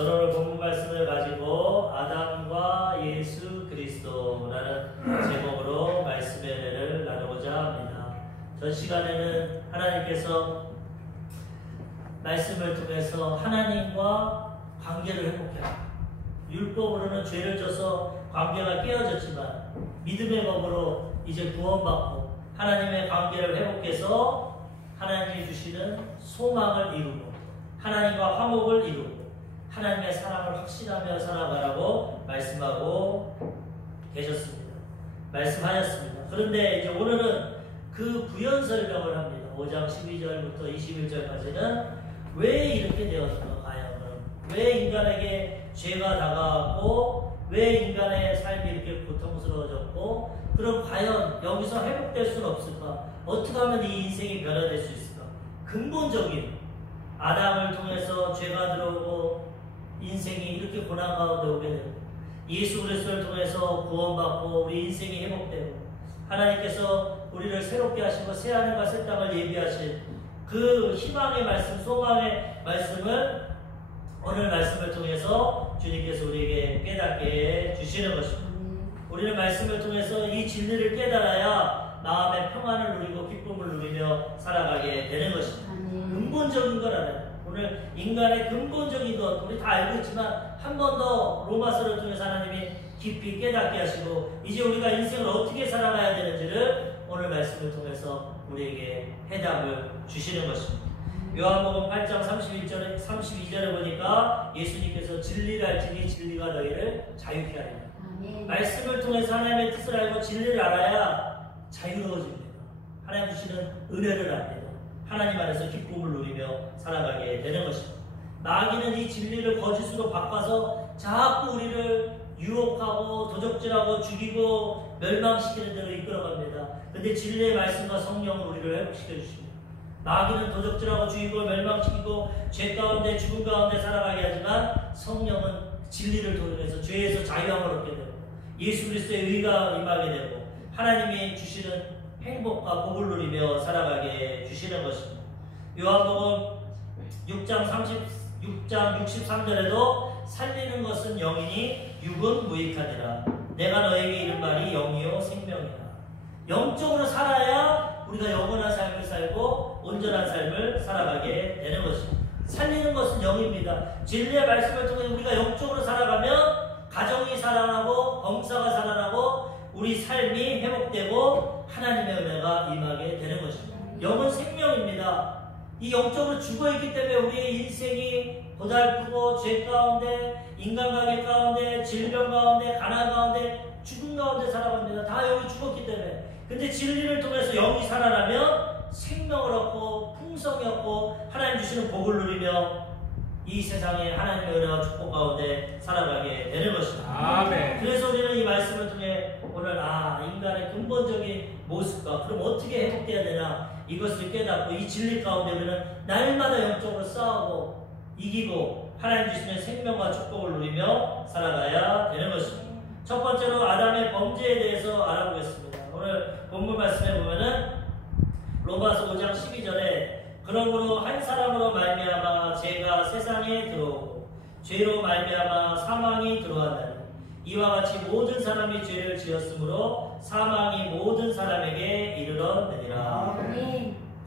저는 오늘 본문 말씀을 가지고 아담과 예수 그리스도라는 제목으로 말씀의 은혜를 나누고자 합니다. 전 시간에는 하나님께서 말씀을 통해서 하나님과 관계를 회복해라. 율법으로는 죄를 져서 관계가 깨어졌지만 믿음의 법으로 이제 구원받고 하나님의 관계를 회복해서 하나님이 주시는 소망을 이루고 하나님과 화목을 이루고 하나님의 사랑을 확신하며 살아가라고 말씀하고 계셨습니다. 말씀하셨습니다. 그런데 이제 오늘은 그 부연 설명을 합니다. 5장 12절부터 21절까지는 왜 이렇게 되었는가, 과연 왜 인간에게 죄가 다가왔고 왜 인간의 삶이 이렇게 고통스러워졌고 그럼 과연 여기서 회복될 수는 없을까? 어떻게 하면 이 인생이 변화될 수 있을까? 근본적인 아담을 통해서 죄가 들어오고 인생이 이렇게 고난 가운데 오게 되고 예수 그리스도를 통해서 구원받고 우리 인생이 회복되고 하나님께서 우리를 새롭게 하시고 새 하늘과 새 땅을 예비하신 그 희망의 말씀, 소망의 말씀을 오늘 말씀을 통해서 주님께서 우리에게 깨닫게 해주시는 것입니다. 우리는 말씀을 통해서 이 진리를 깨달아야 마음의 평안을 누리고 기쁨을 누리며 살아가게 되는 것입니다. 근본적인 걸 알아요. 오늘 인간의 근본적인 것 우리 다 알고 있지만 한 번 더 로마서를 통해서 하나님이 깊이 깨닫게 하시고 이제 우리가 인생을 어떻게 살아가야 되는지를 오늘 말씀을 통해서 우리에게 해답을 주시는 것입니다. 요한복음 8장 32절에 보니까 예수님께서 진리를 알지니 진리가 너희를 자유케 하리라. 말씀을 통해서 하나님의 뜻을 알고 진리를 알아야 자유로워집니다. 하나님 주시는 은혜를 압니다. 하나님 안에서 기쁨을 누리며 살아가게 되는 것입니다. 마귀는 이 진리를 거짓으로 바꿔서 자꾸 우리를 유혹하고 도적질하고 죽이고 멸망시키는 대로 이끌어갑니다. 근데 진리의 말씀과 성령은 우리를 회복시켜 주십니다. 마귀는 도적질하고 죽이고 멸망시키고 죄 가운데 죽음 가운데 살아가게 하지만 성령은 진리를 통해서 죄에서 자유함을 얻게 되고 예수 그리스도의 의가 임하게 되고 하나님이 주시는 행복과 복을 누리며 살아가게 주시는 것입니다. 요한복음 6장 63절에도 살리는 것은 영이니 육은 무익하니라. 내가 너에게 이른 말이 영이요 생명이라. 영적으로 살아야 우리가 영원한 삶을 살고 온전한 삶을 살아가게 되는 것입니다. 살리는 것은 영입니다. 진리의 말씀을 통해 우리가 영적으로 살아가면 가정이 살아나고 범사가 살아나고 우리 삶이 회복되고 하나님의 은혜가 임하게 되는 것입니다. 영은 생명입니다. 이 영적으로 죽어있기 때문에 우리의 인생이 고달프고 죄 가운데 인간관계 가운데 질병 가운데 가난 가운데 죽음 가운데 살아갑니다. 다 영이 죽었기 때문에. 근데 진리를 통해서 영이 살아나면 생명을 얻고 풍성이 얻고 하나님 주시는 복을 누리며 이 세상에 하나님의 은혜와 축복 가운데 살아가게 되는 것입니다. 아멘. 그래서 우리는 이 말씀을 통해 오늘 인간의 근본적인 모습과 그럼 어떻게 회복돼야 되나 이것을 깨닫고 이 진리 가운데 우리는 날마다 영적으로 싸우고 이기고 하나님 주시는 생명과 축복을 누리며 살아가야 되는 것입니다. 첫 번째로 아담의 범죄에 대해서 알아보겠습니다. 오늘 본문 말씀에 보면은 로마서 5장 12절에 그러므로 한 사람으로 말미암아 죄가 세상에 들어오고 죄로 말미암아 사망이 들어왔나니 이와 같이 모든 사람이 죄를 지었으므로 사망이 모든 사람에게 이르렀느니라.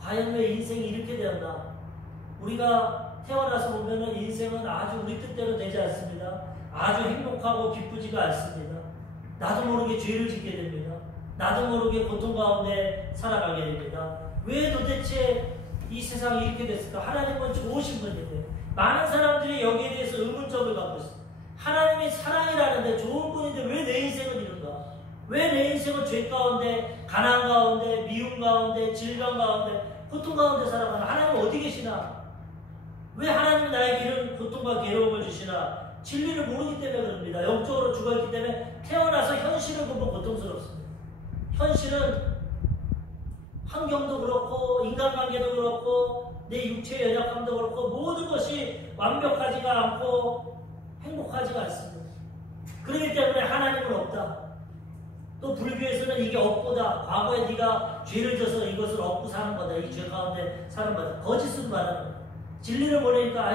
과연 왜 인생이 이렇게 되었나? 우리가 태어나서 보면은 인생은 아주 우리 뜻대로 되지 않습니다. 아주 행복하고 기쁘지가 않습니다. 나도 모르게 죄를 짓게 됩니다. 나도 모르게 고통 가운데 살아가게 됩니다. 왜 도대체 이 세상이 이렇게 됐을까? 하나님은 좋으신 분인데 많은 사람들이 여기에 대해서 의문점을 갖고 있습니다. 하나님이 사랑이라는데 좋은 분인데 왜 내 인생은 이런가? 왜 내 인생은 죄 가운데 가난 가운데 미움 가운데 질병 가운데 고통 가운데 살아가나? 하나님 어디 계시나? 왜 하나님이 나에게 이런 고통과 괴로움을 주시나? 진리를 모르기 때문에 그럽니다. 영적으로 죽어있기 때문에 태어나서 현실을 보면 고통스럽습니다. 현실은 환경도 그렇고 인간관계도 그렇고 내 육체의 연약함도 그렇고 모든 것이 완벽하지가 않고 행복하지가 않습니다. 그렇기 때문에 하나님은 없다. 또 불교에서는 이게 업보다 과거에 네가 죄를 져서 이것을 업고 사는 거다. 이 죄 가운데 사는 거다. 거짓으로 말하는 거다. 진리를 모르니까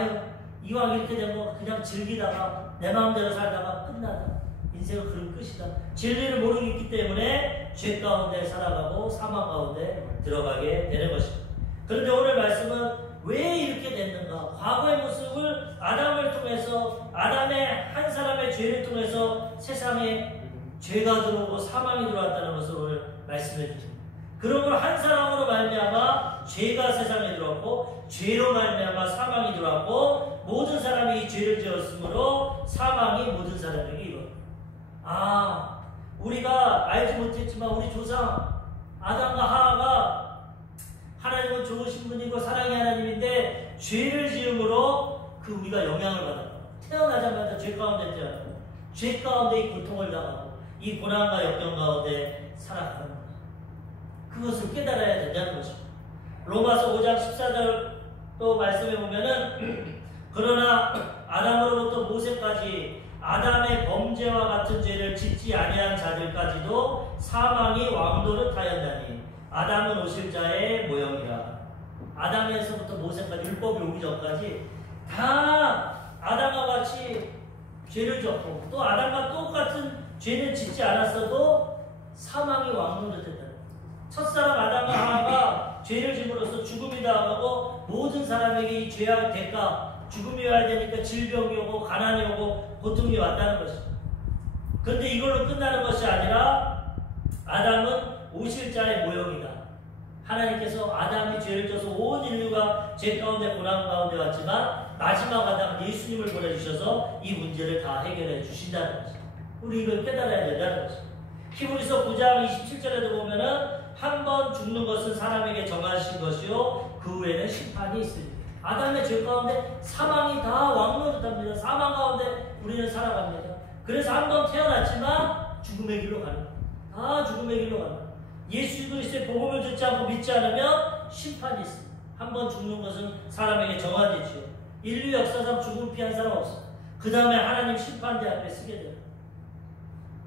이왕 이렇게 된 거 그냥 즐기다가 내 마음대로 살다가 끝나다. 인생은 그런 끝이다. 진리를 모르기 때문에 죄 가운데 살아가고 사망 가운데 들어가게 되는 것입니다. 그런데 오늘 말씀은 왜 이렇게 됐는가? 과거의 모습을 아담을 통해서, 아담의 한 사람의 죄를 통해서 세상에 죄가 들어오고 사망이 들어왔다는 것을 오늘 말씀해 주십니다. 그러므로 한 사람으로 말미암아 죄가 세상에 들어왔고, 죄로 말미암아 사망이 들어왔고, 모든 사람이 이 죄를 지었으므로 사망이 모든 사람에게 이뤘다. 우리가 알지 못했지만 우리 조상 아담과 하와가 하나님은 좋으신 분이고 사랑의 하나님인데 죄를 지음으로 우리가 영향을 받았다. 태어나자마자 죄 가운데 태어나고 죄 가운데 이 고통을 당하고 이 고난과 역경 가운데 살아가는 거다. 그것을 깨달아야 된다는 것입니다. 로마서 5장 14절 또 말씀해 보면은 그러나 아담으로부터 모세까지 아담의 범죄와 같은 죄를 짓지 아니한 자들까지도 사망이 왕노릇하였나니 아담은 오실 자의 모형이라. 아담에서부터 모세까지 율법이 오기 전까지 다 아담과 같이 죄를 졌고 또 아담과 똑같은 죄는 짓지 않았어도 사망이 왕노릇했다. 첫사람 아담과 하와가 죄를 짐으로써 죽음이 당하고 모든 사람에게 이 죄의 대가 죽음이 와야 되니까 질병이 오고 가난이 오고 고통이 왔다는 것입니다. 그런데 이걸로 끝나는 것이 아니라 아담은 오실 자의 모형이다. 하나님께서 아담이 죄를 져서 온 인류가 죄 가운데 고난 가운데 왔지만 마지막 아담 예수님을 보내주셔서 이 문제를 다 해결해 주신다는 것입니다. 우리 이걸 깨달아야 된다는 것입니다. 히브리서 9장 27절에도 보면은 한 번 죽는 것은 사람에게 정하신 것이요 그 후에는 심판이 있습니다. 아담의 죄 가운데 사망이 다 왕노릇합니다. 사망 가운데 우리는 살아갑니다. 그래서 한 번 태어났지만 죽음의 길로 가는 거예요. 다 죽음의 길로 가는 거예요. 예수 그리스도의 복음을 듣지 않고 믿지 않으면 심판이 있습니다. 한 번 죽는 것은 사람에게 정한 일이죠. 인류 역사상 죽음 피한 사람 없습니다. 그 다음에 하나님 심판대 앞에 쓰게 돼요.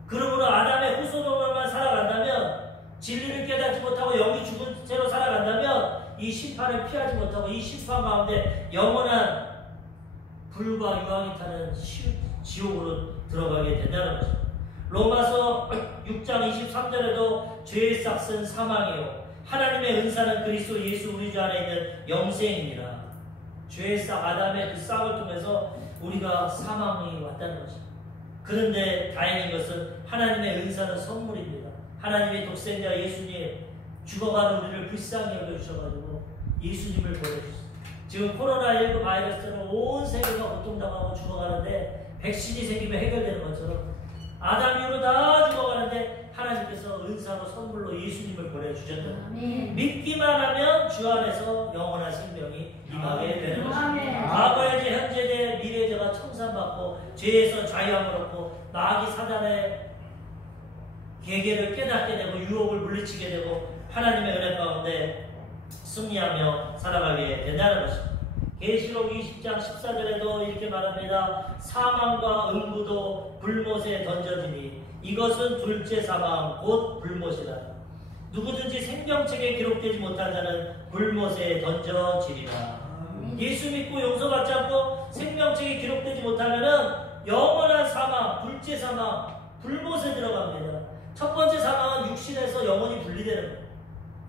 그러므로 아담의 후손으로만 살아간다면 진리를 깨닫지 못하고 영이 죽은 채로 살아간다면 이 심판을 피하지 못하고 이 심판 가운데 영원한 불과 유황이 타는 지옥으로 들어가게 된다는 것입니다. 로마서 6장 23절에도 죄의 싹은 사망이요 하나님의 은사는 그리스도 예수 우리 주 안에 있는 영생이니라. 죄의 싹 아담의 그 싹을 통해서 우리가 사망이 왔다는 것입니다. 그런데 다행인 것은 하나님의 은사는 선물입니다. 하나님의 독생자 예수님 죽어가는 우리를 불쌍히 여겨주셔가지고 예수님을 보내주셨어요. 지금 코로나19 바이러스 때문에 온 세계가 고통당하고 죽어가는데 백신이 생기면 해결되는 것처럼 아담 이후로 다 죽어가는데 하나님께서 은사로 선물로 예수님을 보내주셨다. 믿기만 하면 주 안에서 영원한 생명이 임하게 되는 것입니다. 과거의 죄, 현재 죄, 미래 죄가 청산받고 죄에서 자유함을 얻고 마귀 사단의 계계를 깨닫게 되고 유혹을 물리치게 되고 하나님의 은혜 가운데 승리하며 살아가게 된다는 것입니다. 계시록 20장 14절에도 이렇게 말합니다. 사망과 음부도 불못에 던져지니 이것은 둘째 사망 곧 불못이라. 누구든지 생명책에 기록되지 못한 자는 불못에 던져지리라. 예수 믿고 용서받지 않고 생명책에 기록되지 못하면 영원한 사망, 둘째 사망, 불못에 들어갑니다. 첫 번째 사망은 육신에서 영혼이 분리되는 거예요.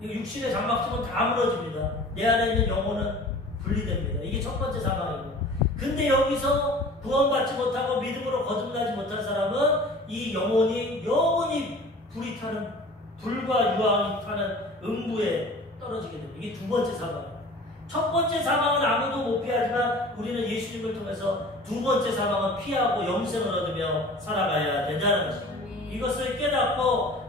육신에 장막치면 다 무너집니다. 내 안에 있는 영혼은 분리됩니다. 이게 첫 번째 사망이고. 근데 여기서 구원받지 못하고 믿음으로 거듭나지 못한 사람은 이 영혼이 불이 타는 불과 유황이 타는 음부에 떨어지게 됩니다. 이게 두 번째 사망입니다. 첫 번째 사망은 아무도 못 피하지만 우리는 예수님을 통해서 두 번째 사망은 피하고 영생을 얻으며 살아가야 된다는 것입니다. 이것을 깨닫고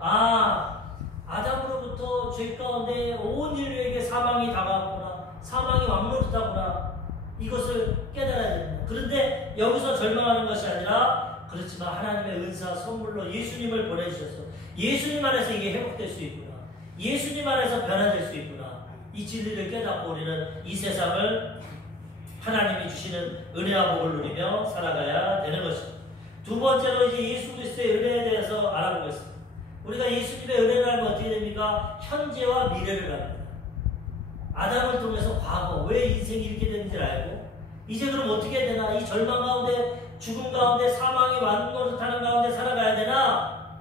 아담으로부터 죄 가운데 온 인류에게 사망이 다가왔구나. 사망이 왕노릇하구나. 이것을 깨달아야 됩니다. 그런데 여기서 절망하는 것이 아니라 그렇지만 하나님의 은사 선물로 예수님을 보내주셔서 예수님 안에서 이게 회복될 수 있구나. 예수님 안에서 변화될 수 있구나. 이 진리를 깨닫고 우리는 이 세상을 하나님이 주시는 은혜와 복을 누리며 살아가야 되는 것입니다. 두 번째로 이제 예수 그리스도의 은혜에 대해서 알아보겠습니다. 우리가 예수님의 은혜를 알면 어떻게 됩니까? 현재와 미래를 압니다. 아담을 통해서 과거, 왜 인생이 이렇게 되는지를 알고 이제 그럼 어떻게 해야 되나? 이 절망 가운데, 죽음 가운데, 사망의 왕노릇하는 가운데 살아가야 되나?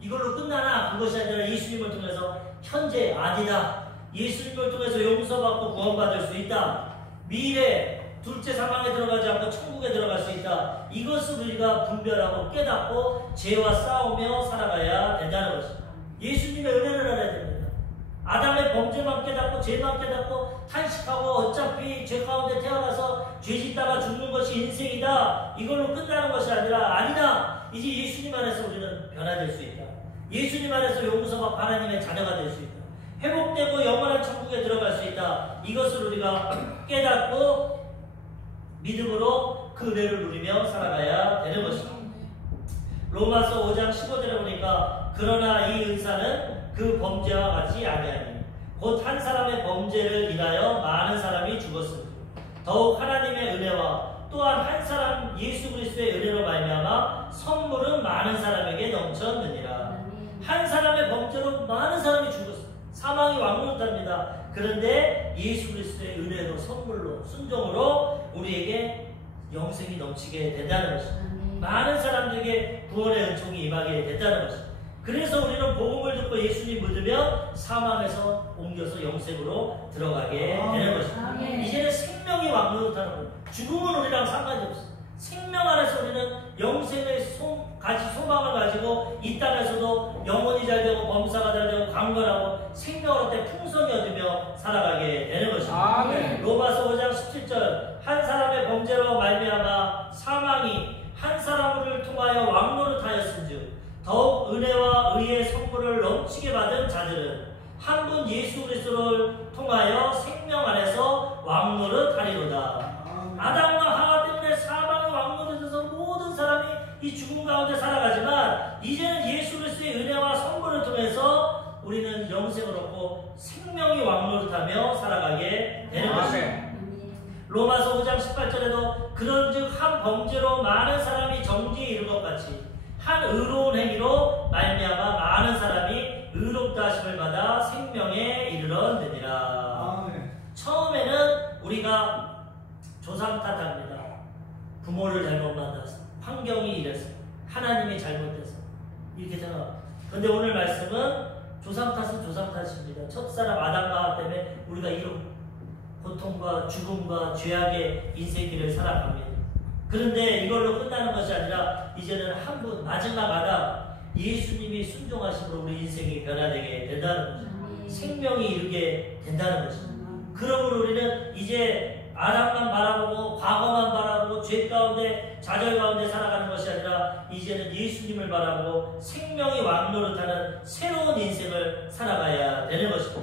이걸로 끝나나? 그것이 아니라 예수님을 통해서 현재 아니다. 예수님을 통해서 용서받고 구원받을 수 있다. 미래 둘째 사망에 들어가지 않고 천국에 들어갈 수 있다. 이것을 우리가 분별하고 깨닫고 죄와 싸우며 살아가야 된다는 것입니다. 예수님의 은혜를 알아야 됩니다. 아담의 범죄만 깨닫고 죄만 깨닫고 탄식하고 어차피 죄 가운데 태어나서 죄 짓다가 죽는 것이 인생이다. 이걸로 끝나는 것이 아니라 아니다. 이제 예수님 안에서 우리는 변화될 수 있다. 예수님 안에서 용서받고 하나님의 자녀가 될 수 있다. 회복되고 영원한 천국에 들어갈 수 있다. 이것을 우리가 깨닫고 믿음으로 그 은혜를 누리며 살아가야 되는 것입니다. 로마서 5장 15절에 보니까 그러나 이 은사는 그 범죄와 같이 아니하니 곧 한 사람의 범죄를 인하여 많은 사람이 죽었으니 더욱 하나님의 은혜와 또한 한 사람 예수 그리스도의 은혜로 말미암아 선물은 많은 사람에게 넘쳤느니라. 한 사람의 범죄로 많은 사람이 죽었습니다. 사망이 왕노릇합니다. 그런데 예수 그리스도의 은혜로 선물로 순종으로 우리에게 영생이 넘치게 된다는 것입니다. 많은 사람들에게 구원의 은총이 임하게 된다는 것입니다. 그래서 우리는 복음을 듣고 예수님 믿으며 사망에서 옮겨서 영생으로 들어가게 되는 것입니다. 이제는 생명이 왕노릇하는 거예요. 죽음은 우리랑 상관이 없어요. 생명 안에서 우리는 영생의 소망을 가지고 이 땅에서도 영혼이 잘 되고 범사가 잘 되고 강건하고 생명을 때 풍성히 얻으며 살아가게 되는 것입니다. 로마서 5장 17절 한 사람의 범죄로 말미암아 사망이 한 사람을 통하여 왕노릇하였은즉 더욱 은혜와 의의 선물을 넘치게 받은 자들은 한 분 예수 그리스도를 통하여 생명 안에서 왕노릇하리로다. 아담과 하와 때문에 사망의 왕노릇에서 모든 사람이 이 죽음 가운데 살아가지만 이제는 예수 그리스도의 은혜와 선물을 통해서 우리는 영생을 얻고 생명이 왕노릇하며 살아가게 되는 것입니다. 로마서 5장 18절에도 그런즉 한 범죄로 많은 사람이 정죄에 이른 것 같이 한 의로운 행위로 말미암아 많은 사람이 의롭다 하심을 받아 생명에 이르렀느니라. 처음에는 우리가 조상 탓합니다. 부모를 잘못 만나서 환경이 이래서 하나님이 잘못돼서 이렇게 생각. 근데 오늘 말씀은 조상 탓은 조상 탓입니다. 첫사람 아담과 때문에 우리가 이런 고통과 죽음과 죄악의 인생길을 살아갑니다. 그런데 이걸로 끝나는 것이 아니라 이제는 한 분 마지막 아담 예수님이 순종하심으로 우리 인생이 변화되게 된다는 것입니다. 생명이 이르게 된다는 것입니다. 그러므로 우리는 이제 아담만 바라보고 과거만 바라보고 죄 가운데 좌절 가운데 살아가는 것이 아니라 이제는 예수님을 바라보고 생명이 왕노릇하는 새로운 인생을 살아가야 되는 것입니다.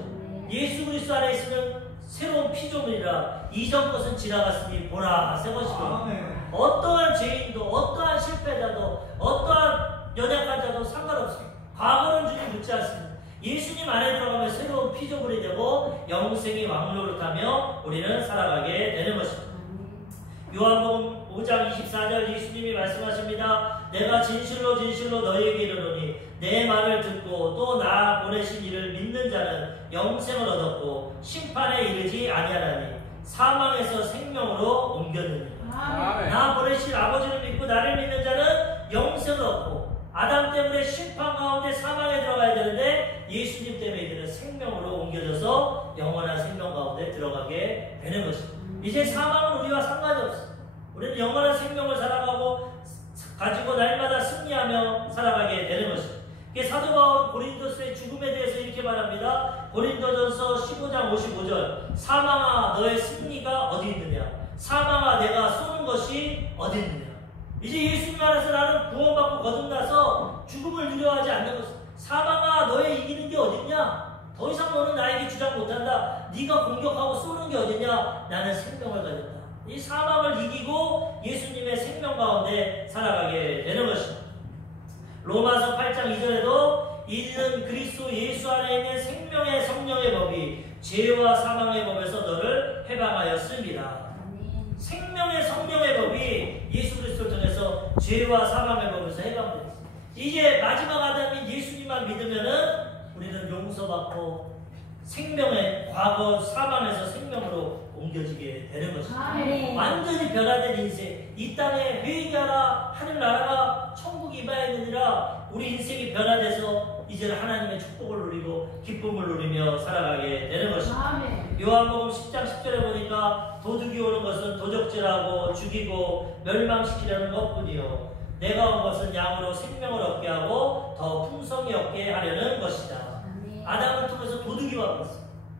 예수 그리스도 안에 있으면 새로운 피조물이라 이전 것은 지나갔으니 보라 새 것이고 어떠한 죄인도 어떠한 실패자도 어떠한 연약한 자도 상관없습니다. 과거는 주님 묻지 않습니다. 예수님 안에 들어가면 새로운 피조물이 되고 영생이 왕노릇하며 우리는 살아가게 되는 것입니다. 요한복음 5장 24절 예수님이 말씀하십니다. 내가 진실로 진실로 너희에게 이르노니 내 말을 듣고 또 나 보내신 이를 믿는 자는 영생을 얻었고 심판에 이르지 아니하나니 사망에서 생명으로 옮겼느니라. 나 보내신 아버지를 믿고 나를 믿는 자는 영생을 얻고 아담 때문에 심판 가운데 사망에 들어가야 되는데 예수님 때문에 이들은 생명으로 옮겨져서 영원한 생명 가운데 들어가게 되는 것입니다. 이제 사망은 우리와 상관이 없습니다. 우리는 영원한 생명을 살아가고 가지고 날마다 승리하며 살아가게 되는 것입니다. 사도 바울은 고린도서의 죽음에 대해서 이렇게 말합니다. 고린도전서 15장 55절 사망아 너의 승리가 어디 있느냐 사망아 내가 쏘는 것이 어디 있느냐. 이제 예수님 안에서 나는 구원받고 거듭나서 죽음을 두려워하지 않는 것입니다. 사망아 너의 이기는 게 어딨냐. 더 이상 너는 나에게 주장 못한다. 네가 공격하고 쏘는 게 어딨냐. 나는 생명을 가졌다. 이 사망을 이기고 예수님의 생명 가운데 살아가게 되는 것입니다. 로마서 8장 2절에도 이는 그리스도 예수 안에 있는 생명의 성령의 법이 죄와 사망의 법에서 너를 해방하였습니다. 생명의 성령의 법이 예수 그리스도를 통해서 죄와 사망의 법에서 해방되었습니다. 이제 마지막 아담인 예수님만 믿으면은 우리는 용서받고 생명의 과거 사망에서 생명으로 옮겨지게 되는 것입니다. 아멘. 완전히 변화된 인생, 이 땅에 회개하라 하늘나라가 천국이 임하였느니라. 우리 인생이 변화돼서 이제는 하나님의 축복을 누리고 기쁨을 누리며 살아가게 되는 것입니다. 아멘. 요한복음 10장 10절에 보니까 도둑이 오는 것은 도적질하고 죽이고 멸망시키려는 것뿐이요 내가 온 것은 양으로 생명을 얻게 하고 더 풍성히 얻게 하려는 것이다. 아멘. 아담을 통해서 도둑이 와버렸어.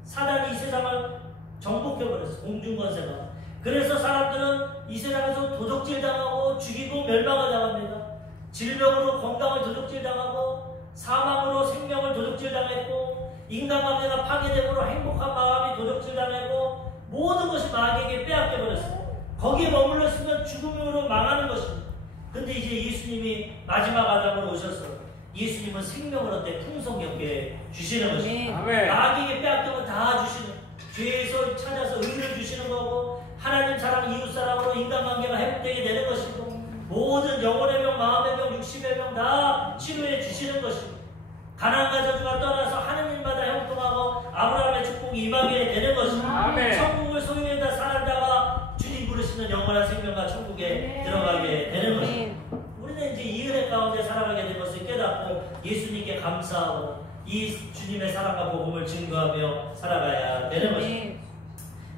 사단이 이 세상을 정복해버렸어. 공중권세가. 그래서 사람들은 이 세상에서 도둑질 당하고 죽이고 멸망을 당합니다. 질병으로 건강을 도둑질 당하고 사망으로 생명을 도둑질 당했고 인간관계가 파괴됨으로 행복한 마음이 도둑질 당하고 모든 것이 마귀에게 빼앗겨버렸어요. 거기에 머물러 있으면 죽음으로 망하는 것입니다. 근데 이제 예수님이 마지막 아담으로 오셔서 예수님은 생명을 얻되 풍성히 얻게 주시는 것입니다. 마귀에게 빼앗기면 다 주시는, 죄에서 찾아서 의를 주시는 거고 하나님 사랑 이웃사랑으로 인간관계가 회복되게 되는 것이고 모든 영혼의 병, 마음의 병, 육신의 병 다 치료해 주시는 것이고 가난과 저주가 떠나서 하느님마다 형통하고 아브라함의 축복이 임하게 되는 것입니다. 천국을 소유해다 살았다가 주님 부르시는 영원한 생명과 천국에 들어가게 되는 것입니다. 우리는 이제 이 은혜 가운데 살아가게 된 것을 깨닫고 예수님께 감사하고 이 주님의 사랑과 복음을 증거하며 살아가야 되는 것입니다.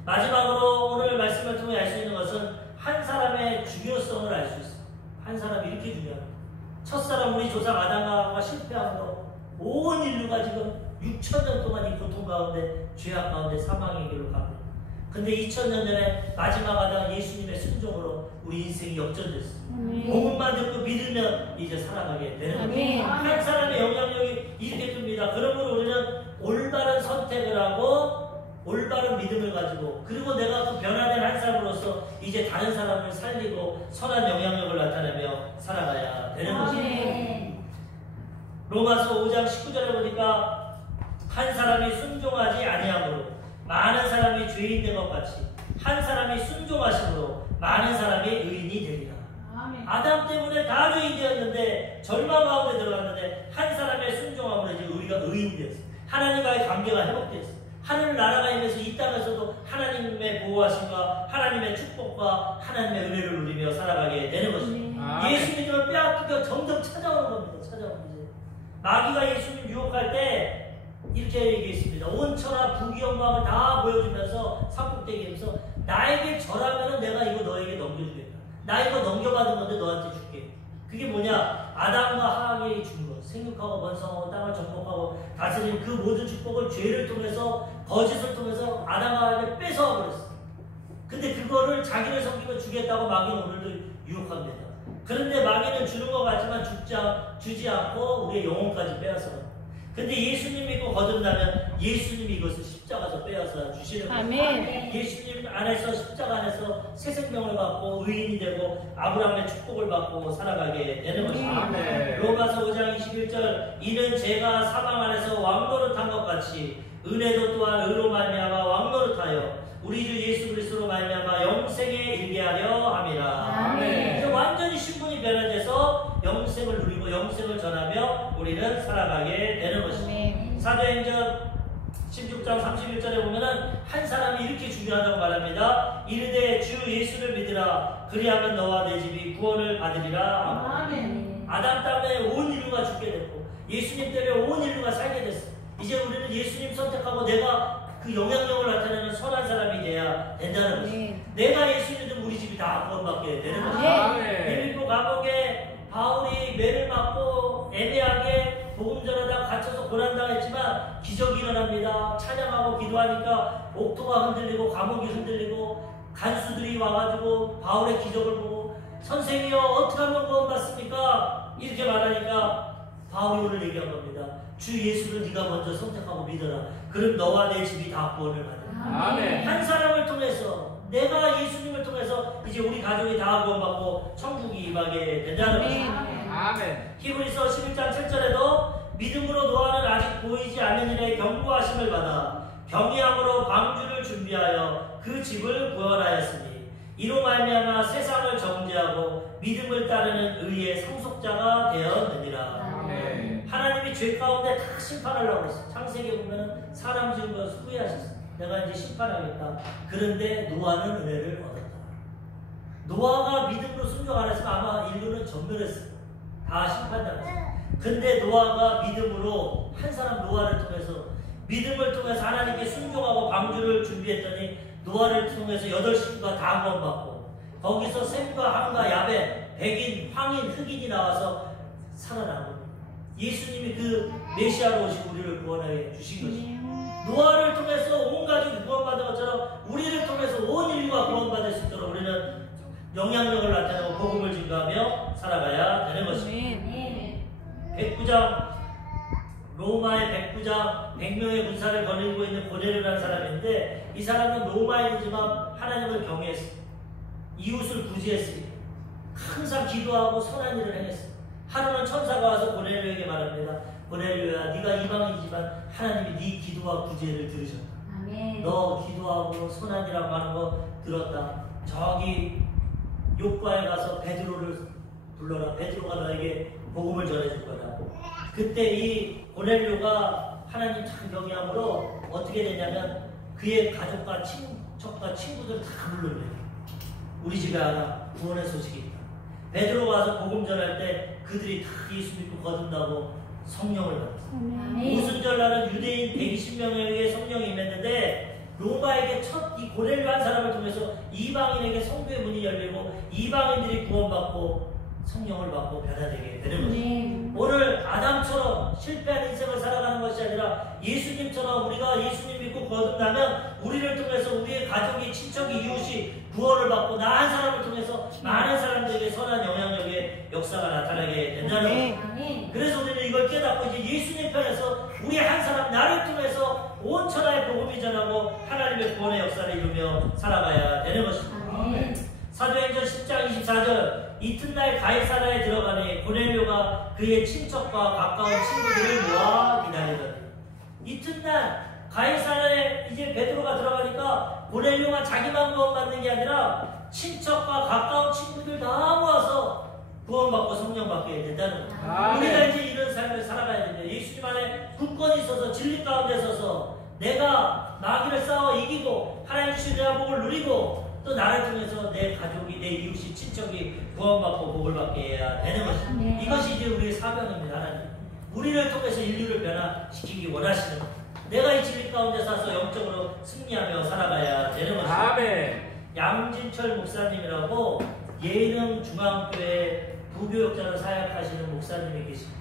마지막으로 오늘 말씀을 통해 알 수 있는 것은 한 사람의 중요성을 알 수 있습니다. 한 사람이 이렇게 중요합니다. 첫사람 우리 조상 아담과 실패함으로 온 인류가 지금 6,000년 동안 이 고통 가운데 죄악 가운데 사망의 길로 갑니다. 근데 2000년 전에 마지막 아담 예수님의 순종으로 우리 인생이 역전됐습니다. 복음만 듣고 믿으면 이제 살아가게 되는 겁니다. 한 사람의 영향력이 이렇게 큽니다. 그러므로 우리는 올바른 선택을 하고 올바른 믿음을 가지고 그리고 내가 그 변화된 한 사람으로서 이제 다른 사람을 살리고 선한 영향력을 나타내며 살아가야 되는 것입니다. 로마서 5장 19절에 보니까 한 사람이 순종하지 아니함으로 많은 사람이 죄인 된 것 같이 한 사람이 순종하심으로 많은 사람이 의인이 되리라. 아담 때문에 다 죄인 되었는데 절망 가운데 들어갔는데 한 사람의 순종함으로 이제 우리가 의인이 되었어. 하나님과의 관계가 회복됐어. 하늘 나라가 임해서 이 땅에서도 하나님의 보호하심과 하나님의 축복과 하나님의 은혜를 누리며 살아가게 되는 것입니다. 예수님을 빼앗기가 점점 찾아오는 겁니다. 찾아오는 이제 마귀가 예수님 유혹할 때 이렇게 얘기했습니다. 온 천하 부귀 영광을 다 보여주면서 산꼭대기에서 나에게 절하면 내가 이거 너에게 넘겨주겠다. 나 이거 넘겨받은 건데 너한테 줄게. 그게 뭐냐? 아담과 하악이 준 것. 생육하고 번성하고 땅을 정복하고 다스리는 그 모든 축복을 죄를 통해서 거짓을 통해서 아담과 하악에 뺏어와 버렸어. 근데 그거를 자기를 섬기면 주겠다고 마귀는 오늘도 유혹합니다. 그런데 마귀는 주는 것 같지만 주지 않고 우리의 영혼까지 빼앗아. 근데 예수님 믿고 거듭나면 예수님이 이것을 십자가에서 빼앗아 주시는 거예요. 예수님 안에서 십자가 안에서 새 생명을 받고 의인이 되고 아브라함의 축복을 받고 살아가게 되는 것입니다. 로마서 5장 21절 이는 제가 사망 안에서 왕노릇한 것 같이 은혜도 또한 의로 말미암아 왕노릇하여 우리 주 예수 그리스도로 말미암아 영생에 이르게 하려 함이라. 이제 완전히 신분이 변화돼서 영생을 누리고 영생을 전하며 우리는 살아가게 되는 것입니다. 사도행전 16장 31절에 보면은 한 사람이 이렇게 중요하다고 말합니다. 이르되 주 예수를 믿으라 그리하면 너와 내 집이 구원을 받으리라. 아담 때문에 온 인류가 죽게 됐고 예수님 때문에 온 인류가 살게 됐어. 이제 우리는 예수님 선택하고 내가 그 영향력을 나타내는 선한 사람이 돼야 된다는 것입니다. 내가 예수 믿으면 우리 집이 다 구원받게 되는 것입니다. 빌립보 감옥에 바울이 매를 맞고 애매하게 복음 전하다가 갇혀서 고난당했지만 기적이 일어납니다. 찬양하고 기도하니까 옥토가 흔들리고 감옥이 흔들리고 간수들이 와가지고 바울의 기적을 보고 선생이여 어떻게 하면 구원받습니까? 이렇게 말하니까 바울이 오늘 얘기한 겁니다. 주 예수를 네가 먼저 선택하고 믿어라. 그럼 너와 내 집이 다 구원을 받아. 한 사람을 통해서 내가 예수님을 통해서 이제 우리 가족이 다 구원받고 천국이 임하게 된다는 것입니다. 히브리서 11장 7절에도 믿음으로 노아는 아직 보이지 않는 일에 경고하심을 받아 경외함으로 방주를 준비하여 그 집을 구원하였으니 이로 말미암아 세상을 정죄하고 믿음을 따르는 의의 상속자가 되었느니라. 하나님이 죄 가운데 다 심판하려고 했어요. 창세기에 보면 사람 지은 것을 후회하셨어요. 내가 이제 심판하겠다. 그런데 노아는 은혜를 얻었다. 노아가 믿음으로 순종 안 했으면 아마 인류는 전멸했어요. 다 심판당했어요. 근데 노아가 믿음으로 한 사람 노아를 통해서 믿음을 통해서 하나님께 순종하고 방주를 준비했더니 노아를 통해서 8식구가 다 구원받고 거기서 셈과 함과 야벳, 백인, 황인, 흑인이 나와서 살아난 겁니다. 예수님이 그 메시아로 오시고 우리를 구원하게 주신 것입니다. 노아를 통해서 온 가족이 구원받은 것처럼 우리를 통해서 온 인류가 구원받을 수 있도록 우리는 영향력을 나타내고 복음을 증거하며 살아가야 되는 것입니다. 백부장, 로마의 백부장 100명의 군사를 거느리고 있는 고넬료라는 사람인데 이 사람은 로마인이지만 하나님을 경외했습니다. 이웃을 구제했습니다. 항상 기도하고 선한 일을 행했습니다. 하루는 천사가 와서 고넬료에게 말합니다. 고넬료야, 네가 이방인이지만 하나님이 네 기도와 구제를 들으셨다. 아멘. 너 기도하고 선한 일하고 하는 거 들었다. 저기 요바에 가서 베드로를 불러라. 베드로가 너에게 복음을 전해줄 거다. 그때 이 고넬료가 하나님 참 경외함으로 어떻게 되냐면 그의 가족과 친척과 친구들 다 불러내요. 우리 집에 하나 구원의 소식이 있다. 베드로가 와서 복음 전할 때 그들이 다 예수 믿고 거듭나고 성령을 받았어요. 오순절날은 유대인 120명에게 성령이 임했는데 로마에게 첫 이 고넬료 한 사람을 통해서 이방인에게 성교의 문이 열리고 이방인들이 구원받고 성령을 받고 변화되게 되는 것입니다. 오늘 아담처럼 실패한 인생을 살아가는 것이 아니라 예수님처럼 우리가 예수님 믿고 거듭나면 우리를 통해서 우리의 가족이, 친척이, 이웃이 구원을 받고 나 한 사람을 통해서 많은 사람들에게 선한 영향력의 역사가 나타나게 된다는 것입니다. 그래서 우리는 이걸 깨닫고 이제 예수님 편에서 우리 한 사람 나를 통해서 온 천하의 복음이 전하고 하나님의 구원의 역사를 이루며 살아가야 되는 것입니다. 사도행전 10장 24절 이튿날 가이사라에 들어가니 고넬료가 그의 친척과 가까운 친구들을 모아 기다리더니 이튿날 가이사라에 이제 베드로가 들어가니까 고넬료가 자기만 구원받는 게 아니라 친척과 가까운 친구들 다 모아서 구원받고 성령받게 된다는 거예요. 우리가 이제 이런 삶을 살아가야 됩니다. 예수님 안에 굳건히 있어서 진리 가운데 서서 내가 마귀를 싸워 이기고 하나님 주신 대화복을 누리고 또 나를 통해서 내 가족이, 내 이웃이, 친척이 구원받고 복을 받게 해야 되는 것입니다. 이것이 이제 우리의 사명입니다. 하나님 우리를 통해서 인류를 변화시키기 원하시는 것. 내가 이 진리 가운데 서서 영적으로 승리하며 살아가야 되는 것입니다. 아멘. 양진철 목사님이라고 예능 중앙교회 부교역자로 사역하시는 목사님이 계십니다.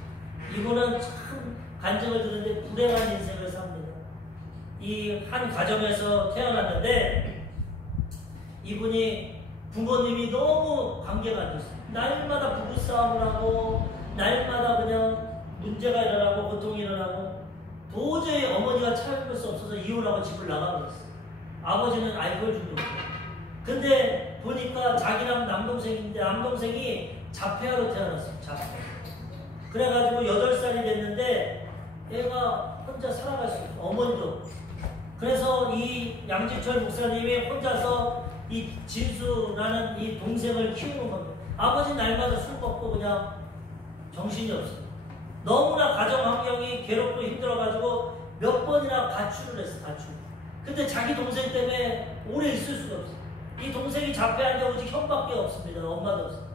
이분은 참 간증을 들었는데 불행한 인생을 삽니다. 이 한 가정에서 태어났는데 이분이 부모님이 너무 관계가 안 좋습니다. 날마다 부부싸움을 하고 날마다 그냥 문제가 일어나고 고통이 일어나고 도저히 어머니가 참을 수 없어서 이혼하고 집을 나가버렸어요. 아버지는 알코올 중독이에요. 근데 보니까 자기랑 남동생인데 남동생이 자폐아로 태어났어요. 자폐. 그래가지고 8살이 됐는데 얘가 혼자 살아갈 수 있어요. 어머니도. 그래서 이 양진철 목사님이 혼자서 이 진수라는 이 동생을 키우는 겁니다. 아버지 날마다 술 먹고 그냥 정신이 없어요. 너무나 가정 환경이 괴롭고 힘들어가지고 몇 번이나 가출을 했어. 가출. 근데 자기 동생 때문에 오래 있을 수가 없어요. 이 동생이 자폐한데 오직 형밖에 없습니다. 엄마도 없어요.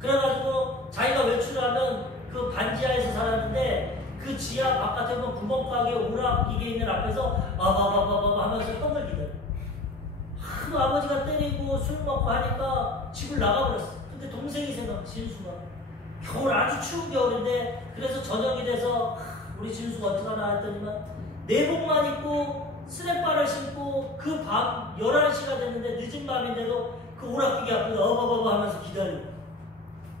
그래가지고 자기가 외출하면 그 반지하에서 살았는데 그 지하 바깥에 보면 구멍가게 오락 기계 있는 앞에서 바바바바바 하면서 형을 기다려. 하도 아버지가 때리고 술 먹고 하니까 집을 나가버렸어. 근데 동생이 생각, 진수가. 겨울 아주 추운 겨울인데 그래서 저녁이 돼서 우리 진수가 어떡하나 했더니만 내복만 입고 스냅바를 신고 그 밤 11시가 됐는데 늦은 밤인데도 그 오락기계 앞에서 어버버버 하면서 기다리고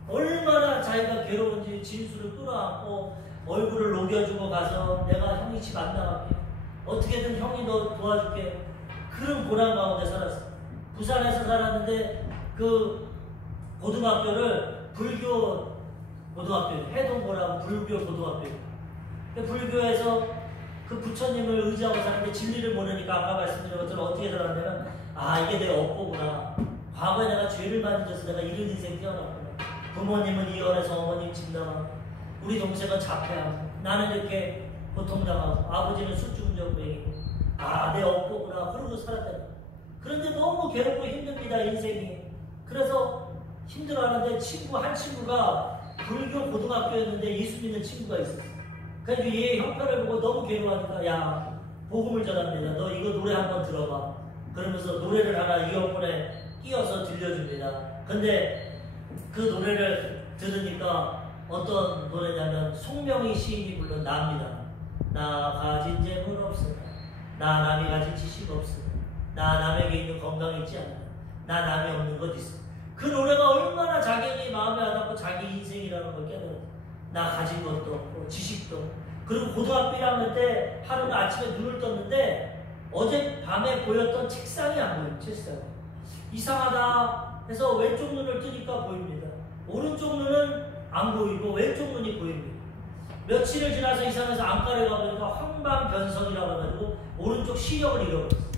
얼마나 자기가 괴로운지 진수를 끌어안고 얼굴을 녹여주고 가서 내가 형이 집 안 나갈게. 어떻게든 형이 너 도와줄게. 그런 고난 가운데 살았어. 부산에서 살았는데 그 고등학교를 불교 고등학교, 해동고라고 불교 고등학교. 불교에서 그 부처님을 의지하고 사는데 진리를 모르니까 아까 말씀드린 것처럼 어떻게 살았냐면 이게 내 업보구나. 과거에 내가 죄를 많이 져서 내가 이런 인생 태어났구나. 부모님은 이혼해서 어머님 집 나가고 우리 동생은 자폐하고 나는 이렇게 고통당하고 아버지는 술중전부행이고 내 업보구나 그러고 살았다. 그런데 너무 괴롭고 힘듭니다 인생이. 그래서 힘들어하는데 한 친구가 불교 고등학교였는데 예수 믿는 친구가 있었어요. 그래서 얘 형편을 보고 너무 괴로워하니까 야 복음을 전합니다. 너 이거 노래 한번 들어봐. 그러면서 노래를 하나 이어폰에 끼워서 들려줍니다. 근데 그 노래를 들으니까 어떤 노래냐면 송명희 시인이 부른 나입니다. 나 가진 재물 없으나 나 남이 가진 지식 없으나 나 남에게 있는 건강이 있지 않나 나 남이 없는 것 있어. 그 노래가 얼마나 자기 마음에 와닿고 자기 인생이라는 걸 깨달았어. 나 가진 것도 없고 지식도. 그리고 고등학교 1학년 때 하루는 아침에 눈을 떴는데 어젯밤에 보였던 책상이 안 보여요. 책상이 이상하다 해서 왼쪽 눈을 뜨니까 보입니다. 오른쪽 눈은 안 보이고 왼쪽 눈이 보입니다. 며칠을 지나서 이상해서 안과를 가보니까 황반변성이라고 해가지고 오른쪽 시력을 잃어버렸어요.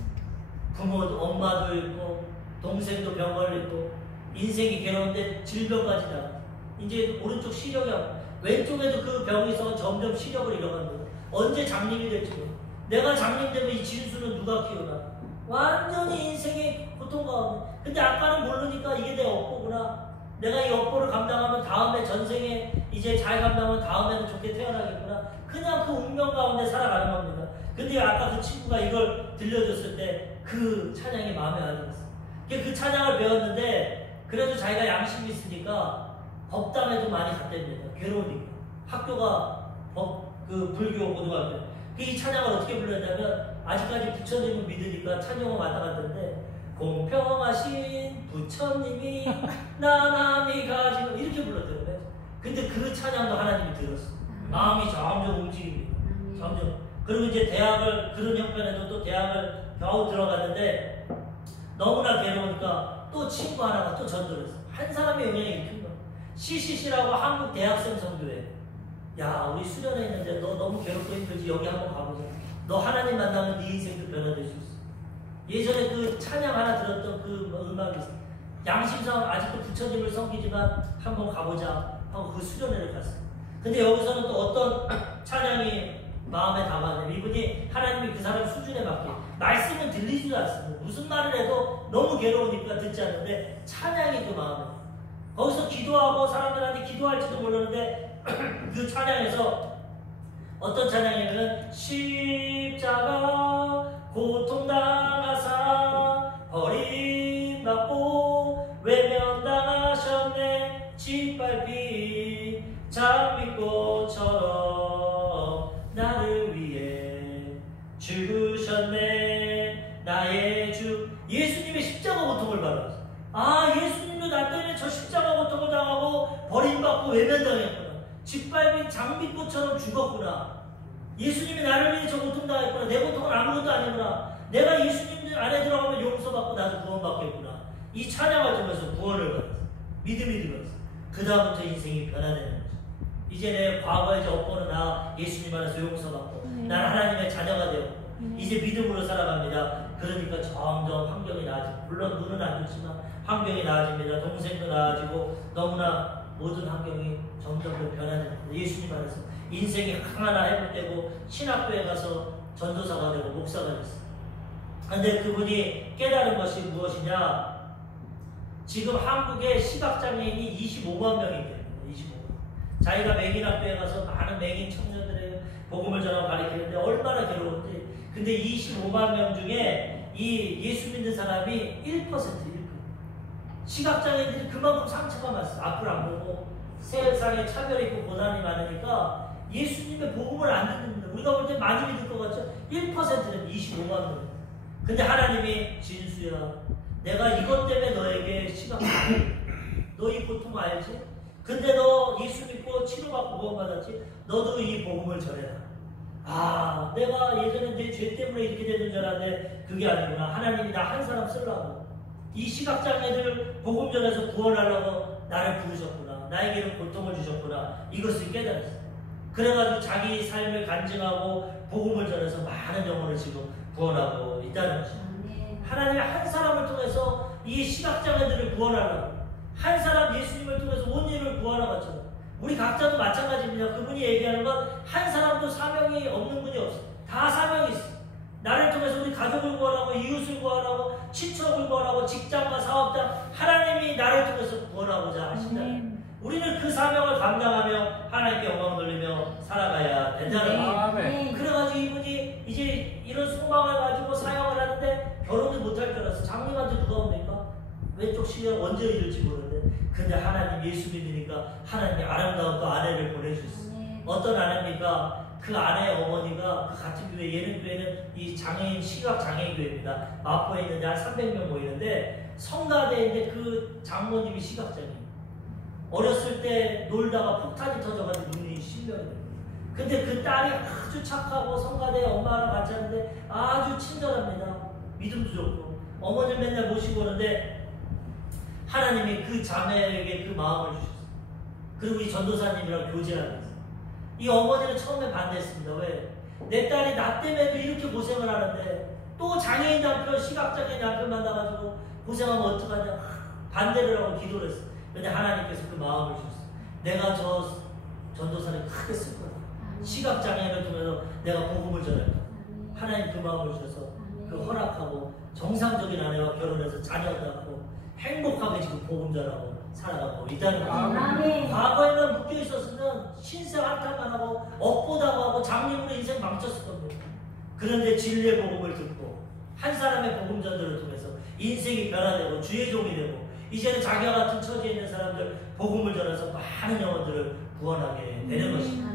부모도 엄마도 있고 동생도 병 걸리고 인생이 괴로운데 질병까지 나가. 이제 오른쪽 시력이 안 왼쪽에도 그 병이 있어 점점 시력을 잃어간다. 언제 장님이 될지 모르. 내가 장님 되면 이 진수는 누가 키우나. 완전히 인생의 고통 가운데. 근데 아까는 모르니까 이게 내 업보구나. 내가 이 업보를 감당하면 다음에 전생에 이제 잘 감당하면 다음에는 좋게 태어나겠구나. 그냥 그 운명 가운데 살아가는 겁니다. 근데 아까 그 친구가 이걸 들려줬을 때 그 찬양이 마음에 와닿았어요. 그 찬양을 배웠는데 그래도 자기가 양심이 있으니까 법당에도 많이 갔답니다. 괴로우니까. 학교가 불교 고등학교. 이 찬양을 어떻게 불렀냐면 아직까지 부처님을 믿으니까 찬양을 왔다 갔던데 공평하신 부처님이 나 남이 가지고 이렇게 불렀더라고요. 근데 그 찬양도 하나님이 들었어요. 마음이 점점 움직입니다. 점점. 그리고 이제 대학을 그런 형편에도 또 대학을 겨우 들어갔는데 너무나 괴로우니까 또 친구 하나가 또 전도를 했어요. 한 사람의 영향이 큰 거예요. CCC라고 한국 대학생 선교회. 야 우리 수련회 있는데 너 너무 괴롭고 힘들지 여기 한번 가보자. 너 하나님 만나면 네 인생도 변화될 수 있어. 예전에 그 찬양 하나 들었던 그 음악이 있어요. 양심상 아직도 부처님을 섬기지만 한번 가보자 하고 그 수련회를 갔어요. 근데 여기서는 또 어떤 찬양이 마음에 담아내요. 이분이 하나님이 그 사람 수준에 맞게 말씀은 들리지도 않습니다. 무슨 말을 해도 너무 괴로우니까 듣지 않는데 찬양이 그 마음에 거기서 기도하고 사람들한테 기도할지도 모르는데 그 찬양에서 어떤 찬양이냐면 십자가 고통당하사 버림받고 외면당하셨네 짓밟힌 장미꽃처럼 나를 위해 죽으셨네 나의 주. 예수님의 십자가 고통을 받았어요. 예수님도 나 때문에 저 십자가 고통을 당하고 버림받고 외면당했구나. 짓밟힌 장미꽃처럼 죽었구나. 예수님이 나를 위해 저 고통 당했구나. 내 고통은 아무것도 아니구나. 내가 예수님 안에 들어가면 용서받고 나도 구원받겠구나. 이 찬양을 통해서 구원을 받았어. 믿음이 들었어. 그 다음부터 인생이 변화되는 거죠. 이제 내 과거의 업보는 나 예수님 안에서 용서받고 난 하나님의 자녀가 되었고 이제 믿음으로 살아갑니다. 그러니까 점점 환경이 나아지고 물론 눈은 안 좋지만 환경이 나아집니다. 동생도 나아지고 너무나 모든 환경이 점점 더 변하는 겁니다. 예수님 안에서 인생이 하나하나 회복되고 신학교에 가서 전도사가 되고 목사가 됐어요. 그런데 그분이 깨달은 것이 무엇이냐? 지금 한국에 시각장애인이 25만 명이 됩니다. 25만. 자기가 맹인학교에 가서 많은 맹인 청년들의 복음을 전하고 가르치는데 얼마나 괴로운지. 근데 25만 명 중에 이 예수 믿는 사람이 1%. 시각장애인들이 그만큼 상처가 많았어요. 앞을 안 보고 세상에 차별이 있고 고난이 많으니까 예수님의 복음을 안 듣는다. 우리가 볼 때 많이 믿을 것 같죠? 1%는 25만 명. 근데 하나님이 진수야, 내가 이것 때문에 너에게 시각장애, 너 이 고통 알지? 근데 너 예수 믿고 치료받고 구원받았지? 너도 이 복음을 전해라. 내가 예전에 내 죄 때문에 이렇게 되는 줄 알았는데 그게 아니구나. 하나님이 나 한 사람 쓰려고 이 시각장애들을 복음 전해서 구원하려고 나를 부르셨구나. 나에게는 고통을 주셨구나. 이것을 깨달았어. 그래가지고 자기 삶을 간증하고 복음을 전해서 많은 영혼을 지금 구원하고 있다는 것이죠. 하나님이 한 사람을 통해서 이 시각장애들을 구원하려고, 한 사람 예수님을 통해서 온 인을 구원하고 있잖아요. 우리 각자도 마찬가지입니다. 그분이 얘기하는 건 한 사람도 사명이 없는 분이 없어. 다 사명이 있어. 나를 통해서 우리 가족을 구원하고 이웃을 구원하고 친척을 구원하고 직장과 사업자 하나님이 나를 통해서 구원하고자 하신다. 우리는 그 사명을 감당하며 하나님께 영광 돌리며 살아가야 된다는 거예요. 그래가지고 이분이 이제 이런 소망을 가지고 사역을 하는데 결혼도 못할 줄 알았어. 장님한테 누가 옵니까? 왼쪽 시력 언제 이럴지 모르는데 근데 하나님 예수 믿으니까 하나님이 아름다운 또 아내를 보내주셨어. 어떤 아내입니까? 그 아내의 어머니가 그 같은 교회, 예능 교회는 이 장애인 시각 장애인 교회입니다. 마포에 있는데 한 300명 모이는데 성가대인데 그 장모님이 시각장애인. 어렸을 때 놀다가 폭탄이 터져가지고 눈이 실명이 돼요. 근데 그 딸이 아주 착하고 성가대 엄마랑 같이 하는데 아주 친절합니다. 믿음도 좋고 어머니 맨날 모시고 오는데 하나님이 그 자매에게 그 마음을 주셨어요. 그리고 이 전도사님이랑 교제를 하면서 이 어머니는 처음에 반대했습니다. 왜? 내 딸이 나 때문에도 이렇게 고생을 하는데 또 장애인 남편, 시각장애인 남편 만나가지고 고생하면 어떡하냐. 반대를 하고 기도를 했어요. 근데 하나님께서 그 마음을 주셨어요. 내가 저 전도사를 크게 쓸 거다. 시각장애인을 통해서 내가 복음을 전할 거다. 하나님 그 마음을 주셔서 그 허락하고 정상적인 아내와 결혼해서 자녀도 낳고 행복하게 지금 복음 전하고 살아가고 있다는 거예요. 과거에는 묶여 있었으면 신세 한탄만 하고 업보다고 하고 장님으로 인생 망쳤을 겁니다. 그런데 진리의 복음을 듣고 한 사람의 복음 전도를 통해서 인생이 변화되고 주의 종이 되고 이제는 자기와 같은 처지에 있는 사람들 복음을 전해서 많은 영혼들을 구원하게 되는 것입니다.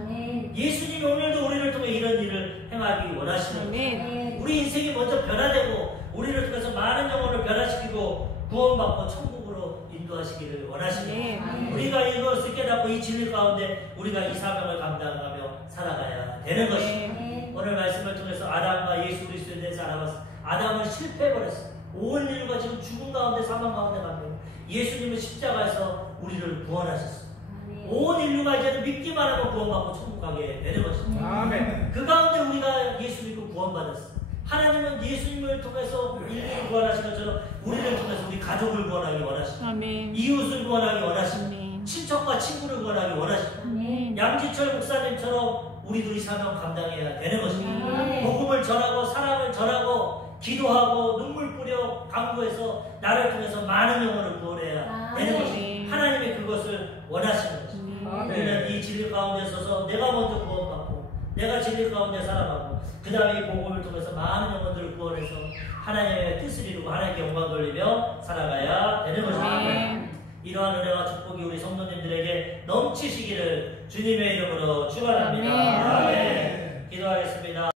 예수님이 오늘도 우리를 통해 이런 일을 행하기 원하시는 것입니다. 우리 인생이 먼저 변화되고 우리를 통해서 많은 영혼을 변화시키고 구원받고 천국으로 인도하시기를 원하십니다. 우리가 이것을 깨닫고 이 진리 가운데 우리가 이 사명을 감당하며 살아가야 되는 것입니다. 오늘 말씀을 통해서 아담과 예수 그리스도에 대해서 알아봤습니다. 아담은 실패해버렸어요. 온 인류가 지금 죽음 가운데 사망 가운데 갑니다. 예수님은 십자가에서 우리를 구원하셨어요. 온 인류가 이제는 믿기만 하면 구원받고 천국 가게 되는 것입니다. 아멘. 그 가운데 우리가 예수 믿고 구원받았어요. 하나님은 예수님을 통해서 인류를 구원하신 것처럼 우리를 통해서 우리 가족을 구원하기 원하십니다. 이웃을 구원하기 원하십니다. 친척과 친구를 구원하기 원하십니다. 양지철 목사님처럼 우리도 이 사명 감당해야 되는 것입니다. 복음을 전하고 사랑을 전하고 기도하고 눈물 뿌려 강구해서 나를 통해서 많은 영혼을 구원해야 되는 것입니다. 하나님이 그것을 원하시는 것입니다. 우리는 이 진리 가운데 서서 내가 먼저 구원받고 내가 진리 가운데 살아가고 그 다음에 이 복음을 통해서 많은 영혼들을 구원해서 하나님의 뜻을 이루고 하나님께 영광 돌리며 살아가야 되는 것입니다. 이러한 은혜와 축복이 우리 성도님들에게 넘치시기를 주님의 이름으로 축원합니다. 아멘. 기도하겠습니다.